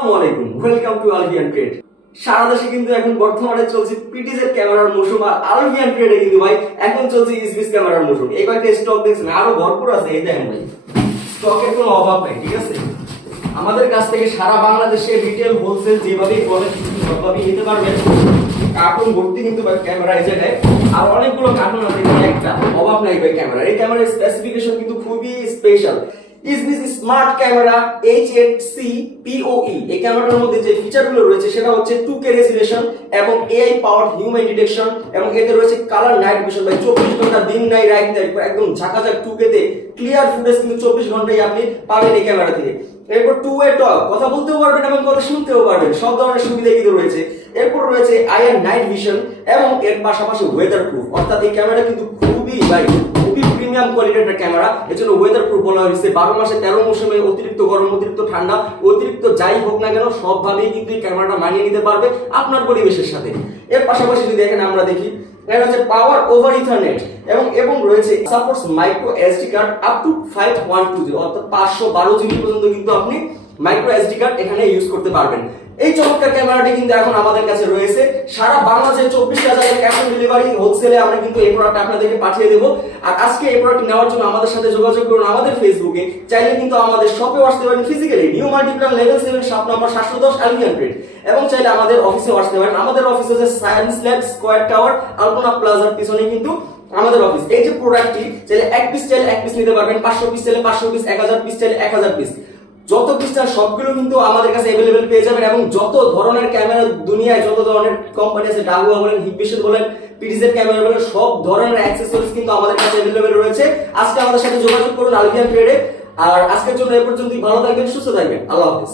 আসসালামু আলাইকুম, welcome to আলভিয়ান trade. সারা দেশে কিন্তু এখন বর্তমানে চলছে পিটিজের ক্যামেরার মৌসুম, আর আলভিয়ান ট্রেডে কিন্তু ভাই এখন চলছে ইসবিস ক্যামেরার মৌসুম। এই কয়েকটা স্টক দেখছেন আরো ভরপুর আছে, এই দেখেন ভাই, স্টকের কোনো অভাব নাই। ঠিক আছে, আমাদের কাছ থেকে সারা বাংলাদেশে রিটেল হোলসেল যেভাবেই বলেন সবভাবেই নিতে পারবেন। কার্টুন ভর্তি কিন্তু ভাই ক্যামেরা এই জায়গায়, আর অনেকগুলো কার্টুন আছে, একটা অভাব নাই ভাই ক্যামেরা। এই ক্যামেরার স্পেসিফিকেশন কিন্তু খুবই স্পেশাল। ইসবিস স্মার্ট ক্যামেরা H8C PoE, এই ক্যামেরাটার মধ্যে যে ফিচারগুলো রয়েছে সেটা হচ্ছে 2K রেজোলিউশন এবং AI পাওয়ার্ড হিউম্যান ডিটেকশন, এবং এতে রয়েছে কালার নাইট ভিশন। ভাই 24 ঘন্টা দিন নাই রাত নাই একদম ঝাঁকাঝাক 2K তে ক্লিয়ার ফুটেজ কিন্তু 24 ঘন্টায় আপনি পাবেন এই ক্যামেরা থেকে। এরপর 2-ওয়ে টক, কথা বলতেও পারবেন এবং কথা শুনতেও পারবেন, সব ধরনের সুবিধা কিন্তু রয়েছে। এরপর রয়েছে আইআর নাইট ভিশন এবং এর পাশাপাশি ওয়েদার প্রুফ, অর্থাৎ এই ক্যামেরা কিন্তু খুবই প্রিমিয়াম কোয়ালিটির একটা ক্যামেরা। এজন্য ওয়েদার প্রুফ বলা হয়েছে। 12 মাসে 13 মৌসুমে অতিরিক্ত গরম, অতিরিক্ত ঠান্ডা, অতিরিক্ত যাই হোক না কেন সবভাবেই কিন্তু এই ক্যামেরাটা মানিয়ে নিতে পারবে আপনার পরিবেশের সাথে। এর পাশাপাশি যদি দেখেন আমরা দেখি এটা হচ্ছে পাওয়ার ওভার ইথারনেট এবং রয়েছে supports micro SD card up to 5120, অর্থাৎ 512 জিবি পর্যন্ত কিন্তু আপনি মাইক্রো এসডি কার্ড এখানে ইউজ করতে পারবেন। এই চমৎকার ক্যামেরাটি কিন্তু এখন আমাদের কাছে রয়েছে। সারা বাংলাদেশে 24,000 টাকা ক্যাশ অন ডেলিভারি হোলসেলে আমরা কিন্তু এই প্রোডাক্ট আপনাদেরকে পাঠিয়ে দেব। আর আজকে এই প্রোডাক্ট নেওয়ার জন্য আমাদের সাথে যোগাযোগ করুন আমাদের ফেসবুকে, চাইলে কিন্তু আমাদের শপে আসতে পারেন physically, new Multiplan level 7 shop number 710 আলভিয়ান ট্রেড, এবং চাইলে আমাদের অফিসে আসতে পারেন। আমাদের অফিস হচ্ছে science lab square tower Alpana প্লাজার পিছনে কিন্তু আমাদের অফিস। এই যে প্রোডাক্টটি চাইলে এক পিস নিতে পারবেন, 500 পিস চাইলে 500 পিস, 1000 পিস চাইলে 1000 পিস, যত পিস চান সবগুলো কিন্তু আমাদের কাছে अवेलेबल পেয়ে যাবেন। এবং যত ধরনের ক্যামেরা দুনিয়ায় যত ধরনের কোম্পানি আছে, ডাহুয়া বলেন, হিগভিশন বলেন, পিটিজের ক্যামেরা বলেন, সব ধরনের অ্যাকসেসরিজ কিন্তু আমাদের কাছে अवेलेबल রয়েছে। আজকে আমাদের সাথে যোগাযোগ করুন আলভিয়ান ট্রেডে। আর আজকের জন্য এই পর্যন্তই। ভালো থাকবেন, সুস্থ থাকবেন, আল্লাহ হাফেজ।